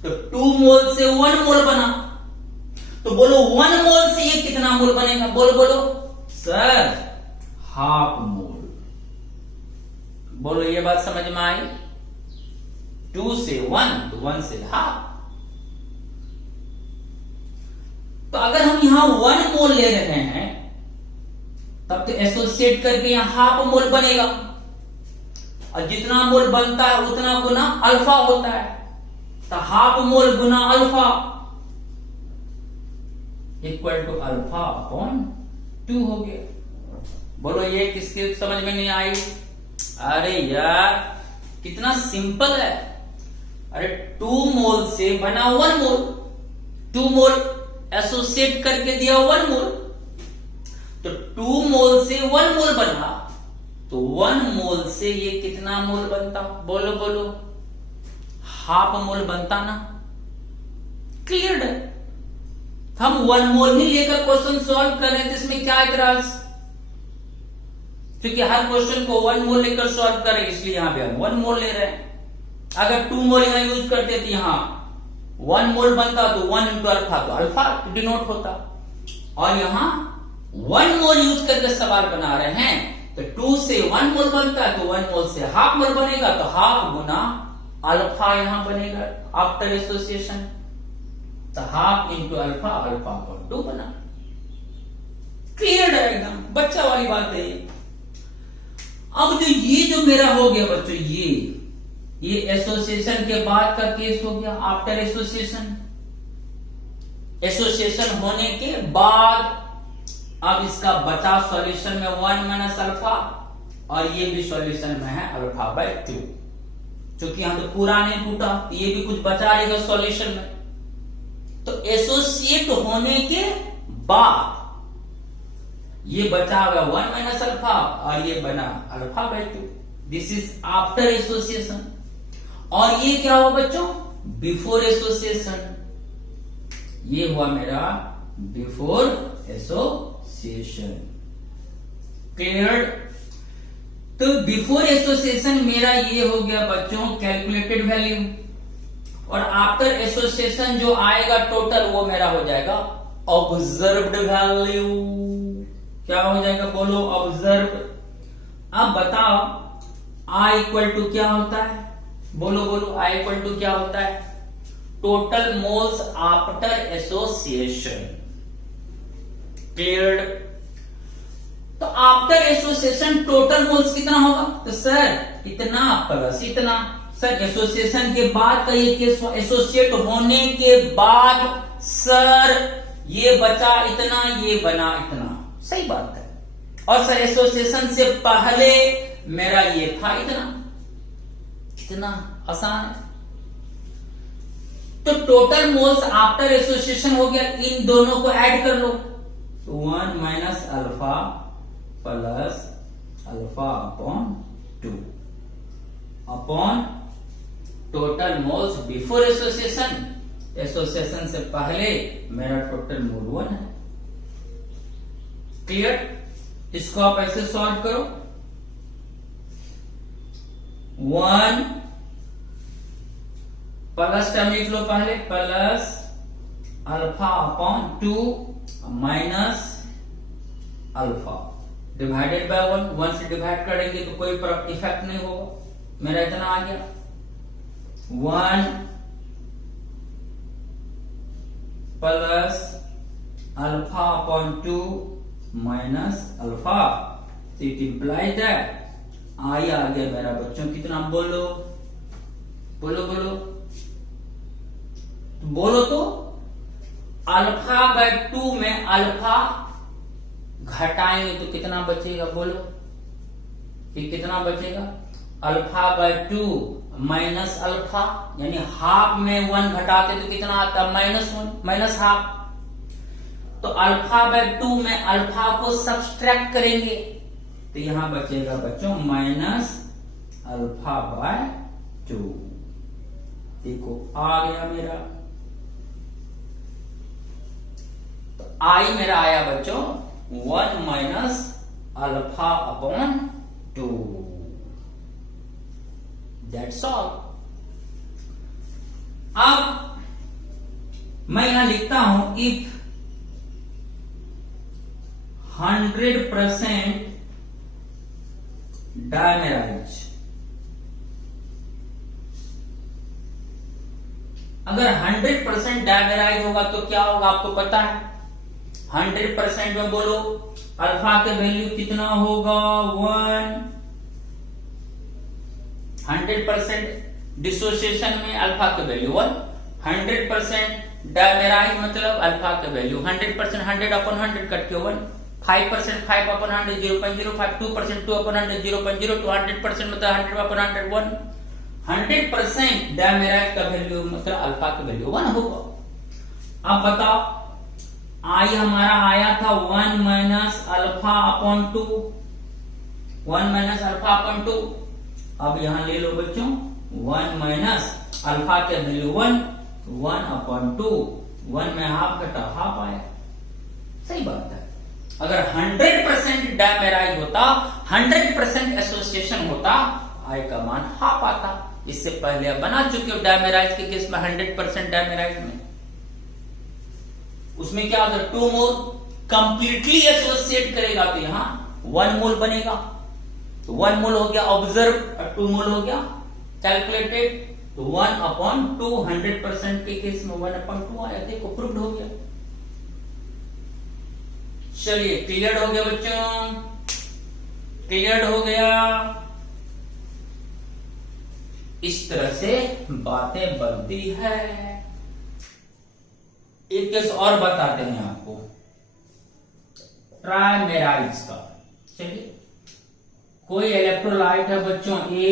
तो 2 मोल से 1 मोल बना। तो बोलो 1 मोल से ये कितना मोल बनेगा, बोलो बोलो सर, हाफ मोल। बोलो ये बात समझ में आई? 2 से 1 तो 1 से हाफ। तो अगर हम यहां 1 मोल ले रहे हैं तब तो एसोसिएट करके यहां हाफ मोल बनेगा, और जितना मोल बनता है उतना गुना अल्फा होता है। तो हाफ मोल गुना alpha equal to alpha upon 2 हो गया। बोलो ये किसके समझ में नहीं आई? अरे यार कितना सिंपल है। अरे 2 मोल से बना 1 मोल, 2 मोल एसोसिएट करके दिया 1 मोल, तो 2 मोल से 1 मोल बना, तो 1 मोल से ये कितना मोल बनता, बोलो बोलो, हाफ मोल बनता ना। क्लियर है? हम 1 मोल ही लेकर क्वेश्चन सॉल्व कर रहे हैं, इसमें क्या इतराज? क्योंकि हर क्वेश्चन को 1 मोल लेकर सॉल्व करें, इसलिए यहां पे हम 1 मोल ले रहे हैं। अगर 2 मोल यहां यूज करते तो यहां 1 मोल बनता, तो 1 इंटू अल्फा, तो अल्फा डिनोट होता। और यहां 1 मोल यूज करके सवाल बना रहे हैं, तो 2 से 1 मोल बनता है, तो 1 मोल से हाफ मोल बनेगा, तो हाफ गुना अल्फा यहां बनेगा आफ्टर एसोसिएशन। तो half into alpha, alpha upon 2 बना। क्लियर है एकदम, बच्चा वाली बात है ये। अब जो ये जो मेरा हो गया बच्चों, ये एसोसिएशन के बाद का केस हो गया, आफ्टर एसोसिएशन। एसोसिएशन होने के बाद अब इसका बचा सॉल्यूशन में 1 माइनस अल्फा, और ये भी सॉल्यूशन में है अल्फा बाय 2। क्योंकि यहां तो पूरा नहीं टूटा, ये भी कुछ बचा रहेगा सॉल्यूशन में। तो एसोसिएट होने के बाद ये बचा हुआ 1 माइनस अल्फा, और ये बना alpha by 2। This is after association. और ये क्या हुआ बच्चों, बिफोर एसोसिएशन। ये हुआ मेरा बिफोर एसोसिएशन। क्लियर? तो बिफोर एसोसिएशन मेरा ये हो गया बच्चों कैलकुलेटेड वैल्यू, और आफ्टर एसोसिएशन जो आएगा टोटल वो मेरा हो जाएगा ऑब्जर्व्ड वैल्यू। क्या हो जाएगा बोलो, ऑब्जर्व। अब बताओ I इक्वल टू क्या होता है, बोलो बोलो, I इक्वल टू क्या होता है, total moles after association. Clear? तो आफ्टर एसोसिएशन टोटल मोल्स कितना होगा, तो सर इतना प्लस इतना। सर एसोसिएशन के बाद का ये केस, एसोसिएट होने के बाद सर ये बचा इतना, ये बना इतना। सही बात है। और सर एसोसिएशन से पहले मेरा ये था इतना। कितना आसान है। तो टोटल मोल्स आफ्टर एसोसिएशन हो गया, इन दोनों को ऐड कर लो, तो 1 minus alpha plus alpha upon 2 upon total moles before association. Association से पहले मेरा टोटल मोल 1 है। क्लियर? इसको आप ऐसे सॉल्व करो, 1 प्लस टर्म लिख लो पहले, plus alpha upon 2 minus alpha divided by 1 से डिवाइड करेंगे तो कोई इफेक्ट नहीं होगा। मेरा इतना आ गया 1 plus alpha upon 2 minus alpha. It implies that i आ गया मेरा बच्चों कितना, बोलो बोलो बोलो बोलो, तो अल्फा बाय 2 में अल्फा घटाएंगे तो कितना बचेगा, बोलो कि कितना बचेगा, अल्फा बाय 2 माइनस अल्फा, यानी हाफ में 1 घटाते तो कितना आता है, -1 माइनस हाफ। तो अल्फा बाय 2 में अल्फा को सब्सट्रैक्ट करेंगे तो यहां बचेगा बच्चों माइनस अल्फा बाय 2। देखो आ गया मेरा, तो आई मेरा आया बच्चों 1 minus alpha upon 2। That's all. अब मैं यहां लिखता हूं इफ 100% डायमेराइज, अगर 100% डायमेराइज होगा तो क्या होगा आपको पता है। 100% में बोलो अल्फा के वैल्यू कितना होगा 1। 100% डिसोसिएशन में अल्फा के वैल्यू 1। 100% डायमेराइज मतलब अल्फा के वैल्यू 100%, 100 अपॉन 100 कट के 1। 5% 5 अपॉन 100 0.05। 2% 2 अपॉन 100 0.02। 100% मतलब 100 अपॉन 100 1। 100% डायमेराइज का वैल्यू मतलब अल्फा का वैल्यू 1 होगा। अब बताओ आई हमारा आया था 1 minus alpha upon 2। 1 minus alpha upon 2। अब यहां ले लो बच्चों 1 माइनस अल्फा के वैल्यू 1। 1 अपॉन 2। 1 में हाफ घटा हाफ आया। सही बात है। अगर 100% डायमेराइज होता, 100% एसोसिएशन होता, आई का मान हाफ आता। इससे पहले आप बना चुके हो डायमेराइज के केस में 100% डायमेराइज में। उसमें क्या होता है 2 मोल कंप्लीटली एसोसिएट करेगा तो यहां 1 मोल बनेगा। तो 1 मोल हो गया ऑब्जर्व और 2 मोल हो गया कैलकुलेटेड। तो 1 अपॉन 2 100% के केस में 1 अपॉन 2 आया। देखो प्रूव्ड हो गया। चलिए क्लियर हो गया बच्चों, क्लियर हो गया। इस तरह से बातें बनती है। एक केस और बताते हैं आपको ट्राइमेराइज का। चलिए कोई इलेक्ट्रोलाइट है बच्चों ए,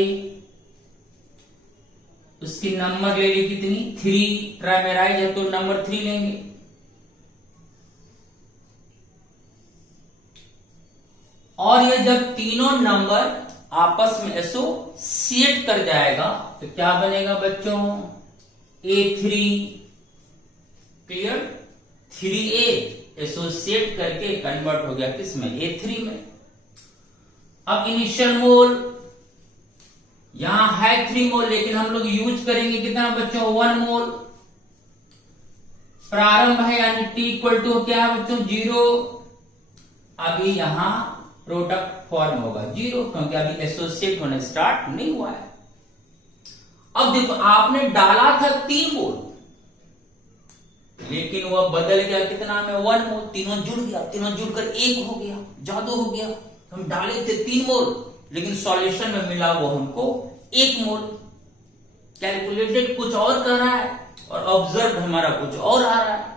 उसकी नंबर ले ली कितनी 3। ट्राइमेराइज है तो नंबर 3 लेंगे। और ये जब तीनों नंबर आपस में एसोसिएट कर जाएगा तो क्या बनेगा बच्चों A3। क्लियर। 3A एसोसिएट करके कन्वर्ट हो गया किसमें A3 में। अब इनिशियल मोल यहां है 3 मोल, लेकिन हम लोग यूज करेंगे कितना बच्चों 1 मोल। प्रारंभ है यानी T इक्वल टू क्या है बच्चों 0। अभी यहां प्रोडक्ट फॉर्म होगा 0 क्योंकि अभी एसोसिएट होने स्टार्ट नहीं हुआ है। अब देखो आपने डाला था 3 मोल, लेकिन वह बदल गया कितना में 1 मोल। तीनों जुड़ गया, तीनों जुड़कर 1 हो गया, जादू हो गया। हम डाले थे 3 मोल लेकिन सॉल्यूशन में मिला वो हमको 1 मोल। कैलकुलेटेड कुछ और कर रहा है और ऑब्जर्व हमारा कुछ और आ रहा है।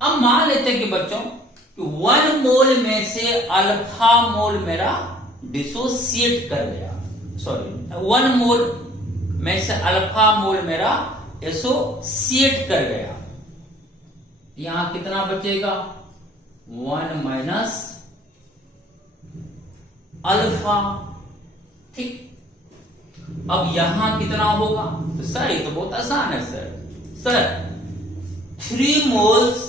अब मान लेते हैं कि बच्चों कि 1 मोल में से अल्फा मोल मेरा डिसोसिएट कर गया। सॉरी 1 मोल में से अल्फा मोल मेरा एसोसिएट कर गया। यहां कितना बचेगा 1 माइनस अल्फा। ठीक। अब यहां कितना होगा तो सर ये तो बहुत आसान है सर 3 मोल्स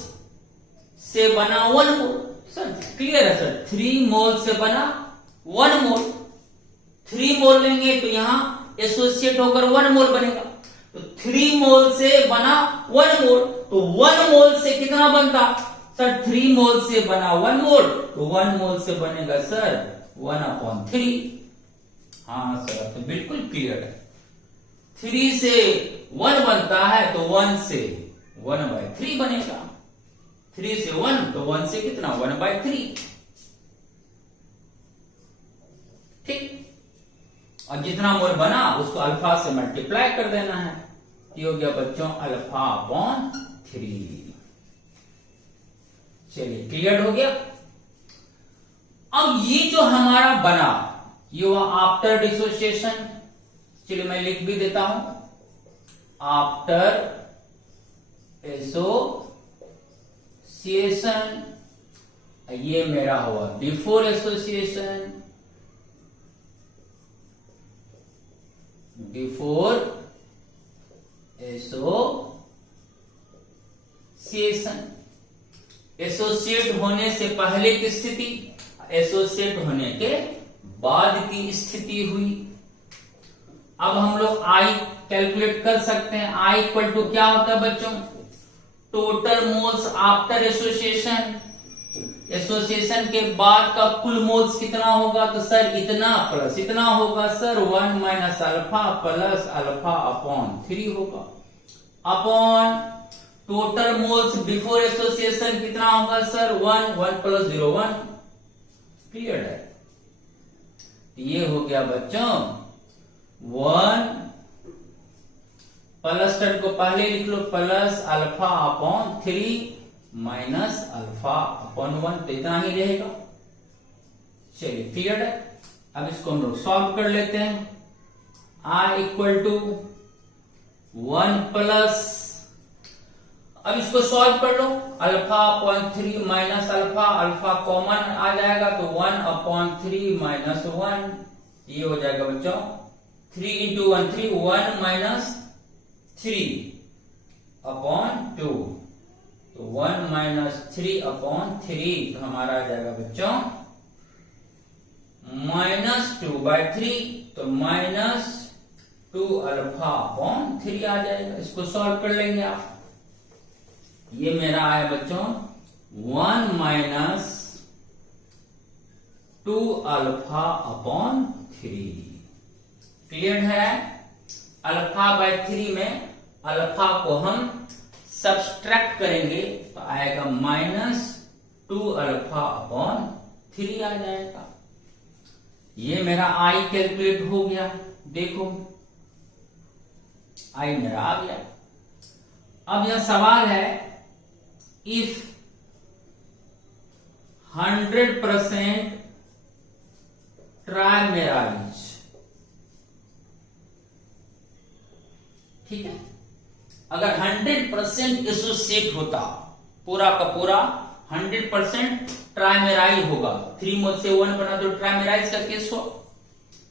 से बना 1 मोल। सर क्लियर है सर 3 मोल से बना 1 मोल। 3 मोल लेंगे तो यहां एसोसिएट होकर 1 मोल बनेगा। तो 3 मोल से बना 1 मोल, तो 1 मोल से कितना बनता सर 3 मोल से बना 1 मोल, तो 1 मोल से बनेगा सर 1/3। हाँ सर तो बिल्कुल क्लियर है। 3 से 1 बनता है तो 1 से 1/3 बनेगा। 3 से 1 तो 1 से कितना 1/3। ठीक। और जितना मोल बना उसको अल्फा से मल्टीप्लाई कर देना है। ये हो गया बच्चों अल्फा/3। चलिए क्लियर हो गया। अब ये जो हमारा बना ये हुआ आफ्टर डिसोसिएशन। चलिए मैं लिख भी देता हूं आफ्टर एसोसिएशन। ये मेरा हुआ before association. Before association association. Associate होने से पहले की स्थिति, एसोसिएट होने के बाद की स्थिति हुई। अब हम लोग आई कैलकुलेट कर सकते हैं। आई इक्वल टू क्या होता है बच्चों, total moles after association. Association के बाद का कुल मोल्स कितना होगा, तो सर इतना प्लस इतना होगा sir, 1 minus alpha plus alpha upon 3 होगा, upon total moles before association कितना होगा सर, 1 प्लस 0 1। क्लियर है। ये हो गया बच्चों 1 प्लस टर्म को पहले लिख लो, plus alpha upon 3 minus alpha upon 1, तो इतना ही रहेगा। चलिए क्लियर है। अब इसको हम लोग सॉल्व कर लेते हैं। आई इक्वल टू 1 प्लस, अब इसको सॉल्व कर लो, alpha upon 3 minus alpha, alpha common आ जाएगा तो 1 अपॉन 3 माइनस 1, ये हो जाएगा बच्चों 3 इंटू 1 3, 1 माइनस 3 अपॉन 2, तो 1 माइनस 3 अपॉन 3, तो हमारा आ जाएगा बच्चों माइनस 2/3, तो माइनस 2 अल्फा अपॉन 3 आ जाएगा। इसको सॉल्व कर लेंगे आप। ये मेरा आया बच्चों 1 माइनस 2 अल्फा अपॉन 3। क्लियर है। अल्फा बाय 3 में अल्फा को हम सब्सट्रैक्ट करेंगे तो आएगा माइनस 2 अल्फा अपॉन 3 आ जाएगा। ये मेरा आई कैलकुलेट हो गया। देखो आई मेरा आ गया। अब यह सवाल है, इफ 100% ट्राइमेराइज, ठीक है, अगर 100% एसोसिएट होता, पूरा का पूरा 100% ट्राइमेराइज होगा, 3 मोल से 1 बना तो ट्राइमेराइज का केस हो,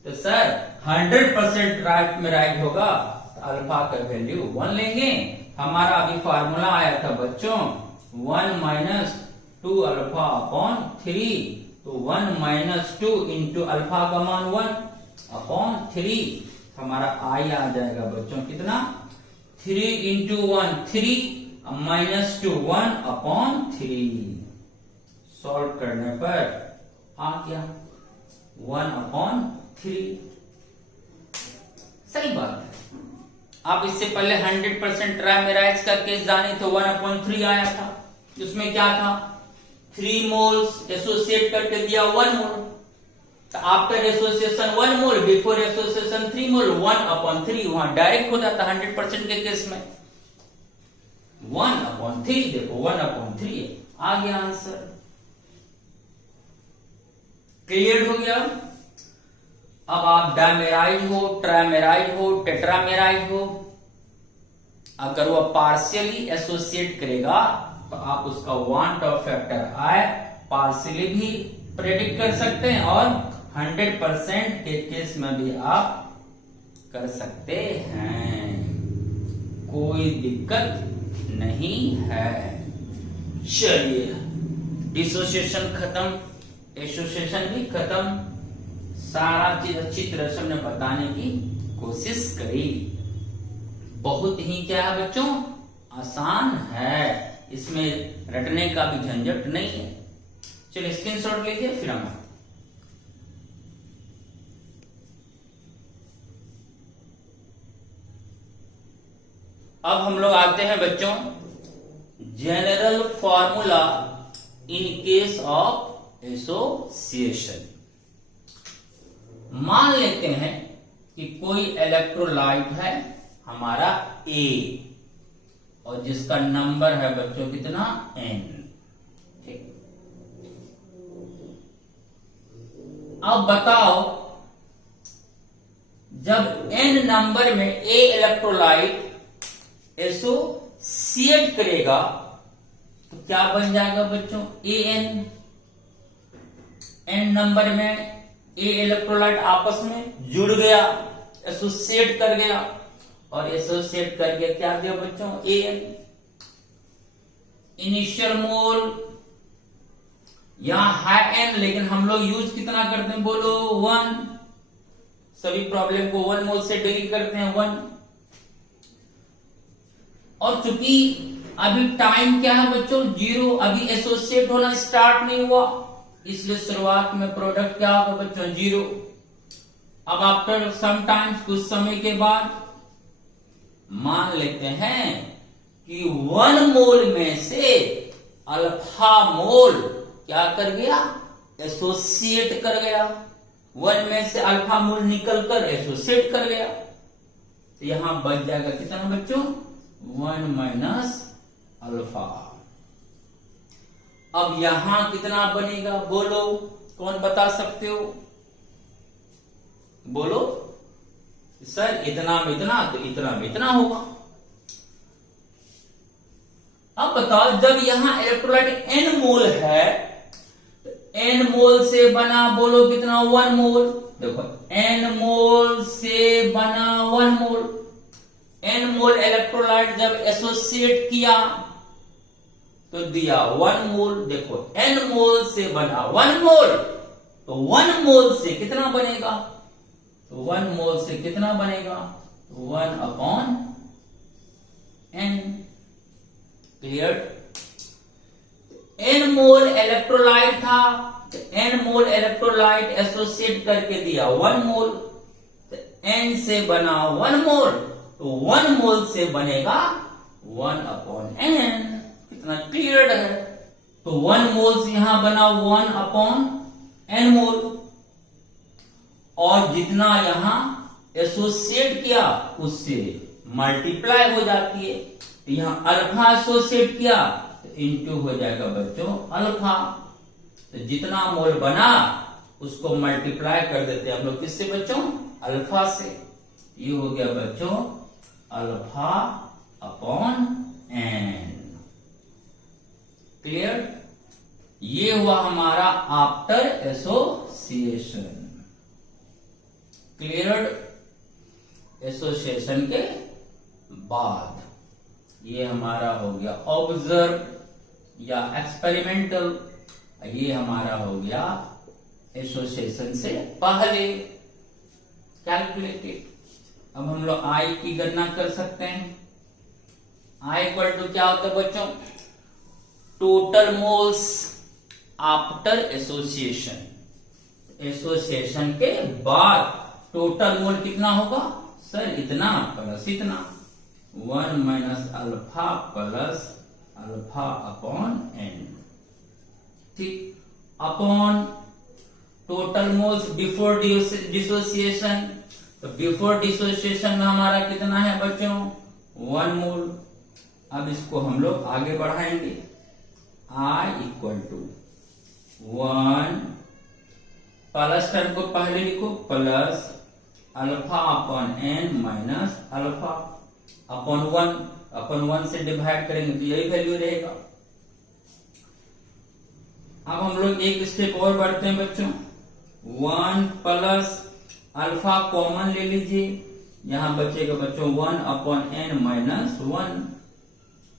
तो सर 100% ट्राइमेराइज होगा तो अल्फा का वैल्यू 1 लेंगे। हमारा अभी फार्मूला आया था बच्चों 1 माइनस 2 अल्फा अपॉन 3, तो 1 माइनस 2 इंटू अल्फा का मान 1 अपॉन 3, हमारा आई आ जाएगा बच्चों कितना, 3 इंटू 1 3 माइनस 2 1 अपॉन 3। सॉल्व करने पर आ गया 1 अपॉन 3। सही बात है। आप इससे पहले 100% ट्राइमेराइज का केस जाने तो 1 अपॉन 3 आया था। उसमें क्या था, 3 मोल्स एसोसिएट करके दिया 1 मोल, तो after association 1 mole, before association 3 मोल, 1 अपॉन 3 वहां डायरेक्ट हो जाता 100% के केस में। 1 अपॉन 3, देखो 1 अपॉन 3 आ गया आंसर। क्लियर हो गया। अब आप डायमेराइज हो, ट्राइमेराइज हो, टेट्रामेराइज हो, अगर वो पार्शियली एसोसिएट करेगा तो आप उसका वांट ऑफ फैक्टर आए पार्शियली भी प्रेडिक्ट कर सकते हैं और 100% के केस में भी आप कर सकते हैं, कोई दिक्कत नहीं है। चलिए, डिसोसिएशन खत्म, एसोसिएशन भी खत्म, सारा चीज अच्छी तरह से हमने बताने की कोशिश करी। बहुत ही क्या है बच्चों, आसान है, इसमें रटने का भी झंझट नहीं है। चलिए स्क्रीनशॉट लीजिए फिर हम अब हम लोग आते हैं बच्चों general formula in case of association. मान लेते हैं कि कोई इलेक्ट्रोलाइट है हमारा A और जिसका नंबर है बच्चों कितना N, ठीक। अब बताओ जब N नंबर में A इलेक्ट्रोलाइट एसोसिएट करेगा तो क्या बन जाएगा बच्चों AN। N नंबर में A इलेक्ट्रोलाइट आपस में जुड़ गया, एसोसिएट कर गया और एसोसिएट करके क्या दिया बच्चों AN। इनिशियल मोल, यहां है n, लेकिन हम लोग यूज कितना करते हैं बोलो 1, सभी प्रॉब्लम को 1 मोल से डील करते हैं 1। और चूंकि अभी टाइम क्या है बच्चों 0, अभी एसोसिएट होना स्टार्ट नहीं हुआ, इसलिए शुरुआत में प्रोडक्ट क्या होगा बच्चों 0। अब आफ्टर सम टाइम्स, कुछ समय के बाद मान लेते हैं कि 1 मोल में से अल्फा मोल क्या कर गया, एसोसिएट कर गया। 1 में से अल्फा मोल निकलकर एसोसिएट कर गया, तो यहां बच जाएगा कितना बच्चों 1 माइनस अल्फा। अब यहां कितना बनेगा बोलो, कौन बता सकते हो, बोलो सर इतना में इतना, तो इतना में इतना होगा। अब बताओ जब यहां इलेक्ट्रोलाइट n मोल है, तो n मोल से बना बोलो कितना 1 मोल। देखो n मोल से बना 1 मोल, n मोल इलेक्ट्रोलाइट जब एसोसिएट किया तो दिया 1 मोल। देखो n मोल से बना 1 मोल, तो 1 मोल से कितना बनेगा, तो 1 मोल से कितना बनेगा 1 अपॉन n। क्लियर। n मोल इलेक्ट्रोलाइट था, तो n मोल इलेक्ट्रोलाइट एसोसिएट करके दिया 1 मोल, तो n से बना 1 मोल, तो 1 मोल से बनेगा 1 अपॉन n। कितना क्लियर है। तो 1 मोल से यहां बना 1 अपॉन n मोल, और जितना यहां एसोसिएट किया उससे मल्टीप्लाई हो जाती है। तो यहां अल्फा एसोसिएट किया तो इंटू हो जाएगा बच्चों अल्फा। तो जितना मोल बना उसको मल्टीप्लाई कर देते हैं हम लोग किससे बच्चों, अल्फा से। ये हो गया बच्चों अल्फा अपॉन n। क्लियर। ये हुआ हमारा आफ्टर एसोसिएशन। क्लियर। एसोसिएशन के बाद ये हमारा हो गया ऑब्जर्व या एक्सपेरिमेंटल, ये हमारा हो गया एसोसिएशन से पहले कैलकुलेटेड। अब हम लोग आई की गणना कर सकते हैं। आई इक्वल टू क्या होता है बच्चों, total moles after association. Association के बाद टोटल मोल कितना होगा सर, इतना प्लस इतना, 1 minus alpha plus alpha upon n। ठीक। Upon total moles before dissociation, तो बिफोर डिसोसिएशन में हमारा कितना है बच्चों 1 मोल। अब इसको हम लोग आगे बढ़ाएंगे। I equal to 1 plus term को पहले लिखो, plus alpha upon n minus alpha upon 1, upon 1 से डिवाइड करेंगे तो यही वैल्यू रहेगा। अब हम लोग एक स्टेप और बढ़ते हैं बच्चों। 1 प्लस अल्फा कॉमन ले लीजिए, यहां बचेगा बच्चों 1 upon n minus 1।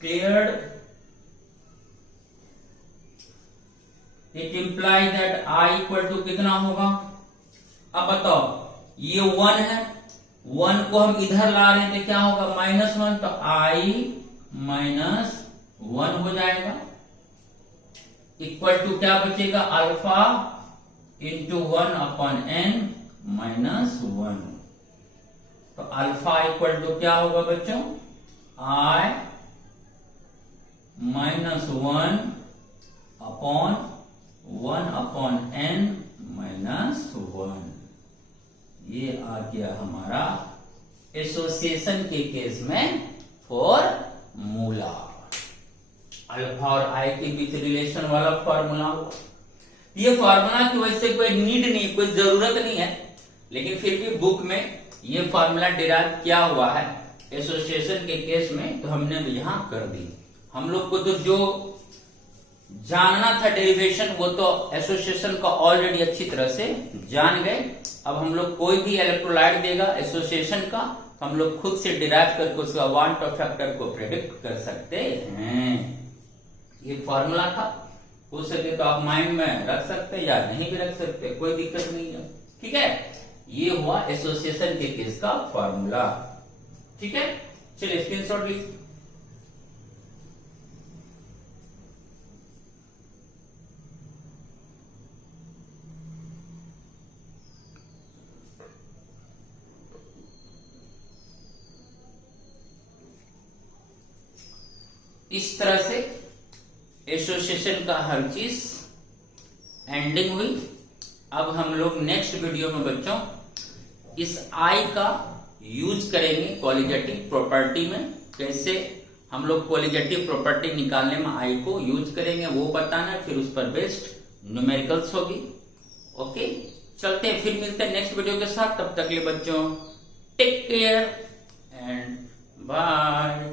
Clear. It imply that I equal to कितना होगा। अब बताओ ये 1 है, 1 को हम इधर ला रहे हैं तो क्या होगा -1, तो I माइनस 1 हो जाएगा। इक्वल टू क्या बचेगा alpha into 1 upon n minus 1। तो अल्फा इक्वल टू क्या होगा बच्चों I minus 1 upon 1 upon n minus 1। ये आ गया हमारा एसोसिएशन के केस में फॉर्मूला। अल्फा और आई के बीच रिलेशन वाला फॉर्मूला। ये फॉर्मूला की वजह से कोई नीड नहीं, कोई जरूरत नहीं है, लेकिन फिर भी बुक में ये फॉर्मूला डिराइव किया हुआ है एसोसिएशन के केस में, तो हमने भी यहां कर दी। हम लोग को तो जो जानना था डेरिवेशन वो तो एसोसिएशन का ऑलरेडी अच्छी तरह से जान गए। अब हम लोग कोई भी इलेक्ट्रोलाइट देगा एसोसिएशन का, हम लोग खुद से डिराइव करके उसका वांट और फैक्टर को प्रेडिक्ट कर सकते हैं। ये फॉर्मूला था, हो सके तो आप माइंड में रख सकते हैं या नहीं भी रख सकते, कोई दिक्कत नहीं है। ठीक है, ये हुआ एसोसिएशन के केस का फॉर्मूला। ठीक है, चलिए स्क्रीनशॉट लीजिए। इस तरह से एसोसिएशन का हर चीज एंडिंग हुई। अब हम लोग नेक्स्ट वीडियो में बच्चों इस आई का यूज करेंगे कॉलिगेटिव प्रॉपर्टी में। कैसे हम लोग कॉलिगेटिव प्रॉपर्टी निकालने में आई को यूज करेंगे वो बताना, फिर उस पर बेस्ड न्यूमेरिकल्स होगी। ओके, चलते हैं, फिर मिलते हैं नेक्स्ट वीडियो के साथ। तब तक के लिए बच्चों टेक केयर एंड बाय।